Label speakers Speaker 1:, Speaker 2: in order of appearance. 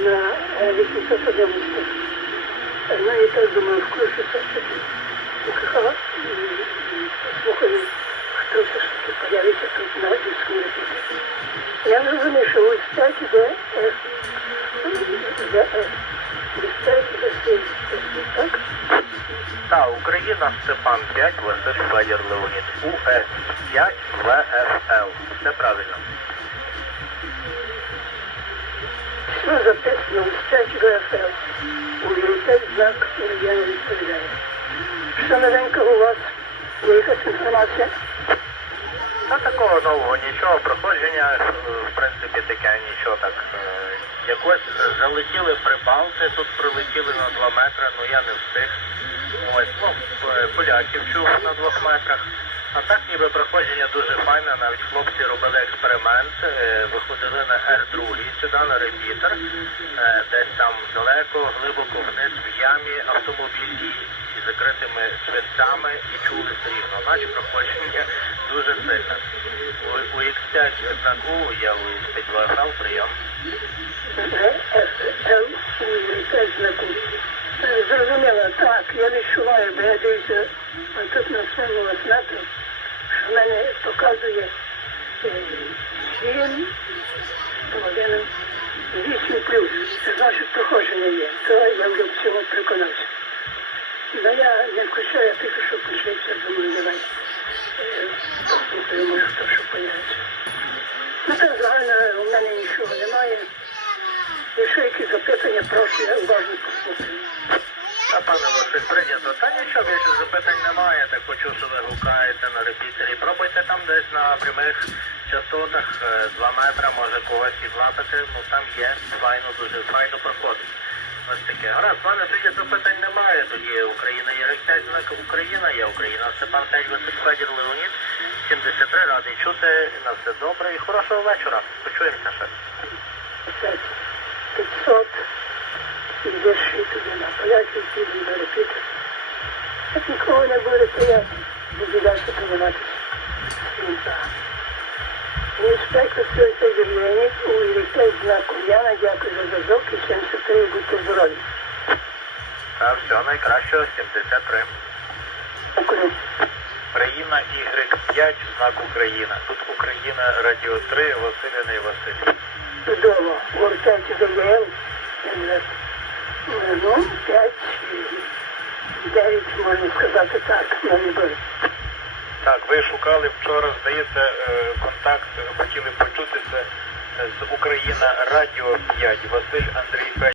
Speaker 1: на е, 811. Ну і так думаю. Слухала і, і послухаю, хто все ж таки появиться тут на дискій репетиції. Я зрозумів, що ось 5 іде. Без 5 іде. Так?
Speaker 2: Та, Україна, Степан 5, Василь Федір Леонід. УС 5 ВФЛ. Все правильно.
Speaker 1: 5 ВФЛ. Увірите знак я не відповідаю. Що новенького у вас? Якась інформація?
Speaker 2: Та такого нового нічого, проходження, е, в принципі, таке нічого так. е, Якось залетіли прибалти, тут прилетіли на 2 метри, ну я не встиг. Ось, ну, е, поляків чув на 2 метрах. А так ніби проходження дуже файне, навіть хлопці робили експеримент, е, виходили на R2 сюди, на репітер, е, десь там далеко, глибоко вниз в ямі автомобільній і закритими свинцями і чули все рівно. Наче проходження дуже сильне. У, у X5 знаку я у X5 2FL прийом.
Speaker 1: Е, Зрозуміло, так, я відчуваю, бо я дивлюся тут на метру, що в мене показує е, 7, половину, 8 плюс. Це значить проходження є. То я вже в цьому переконався. Ну я не включаю, я тільки що включився, думаю, давай. е, Послухаю, хто що появиться. Ну так загально у мене нічого немає. Якщо якісь запитання, прошу, я уважно послухаю.
Speaker 2: А пане Василь, прийнято. Та нічого більше запитань немає. Так почув, що ви гукаєте на репітері. Пробуйте там десь на прямих частотах 2 метра, може когось відлапити. Ну там є файно, дуже файно проходить. Ось таке. Гаразд, пане тоді запитань немає. Тоді Україна є рек Україна, є Україна. Степан 5 Василь Федір Леонід. 73, радий чути. На все добре і хорошого вечора. Почуємося ще.
Speaker 1: 500 йдеш і туди на піду на репітер. Так нікого не буде приємно, буду далі тренуватися. Інспектор Сьогодні Євгенік у Євгенік знак Ульяна, дякую за зв'язок і 73, будьте здорові.
Speaker 2: Та все найкращого, 73.
Speaker 1: Дякую.
Speaker 2: Україна Y5, знак Україна. Тут Україна Радіо 3, Василіна і Василь.
Speaker 1: Чудово. Гуртенці ДГЛ. Ну, 5, 9, можна сказати так, на вибори.
Speaker 2: Так, ви шукали вчора, здається, е, контакт, хотіли почутися з Україна Радіо 5. Василь Андрій Федір.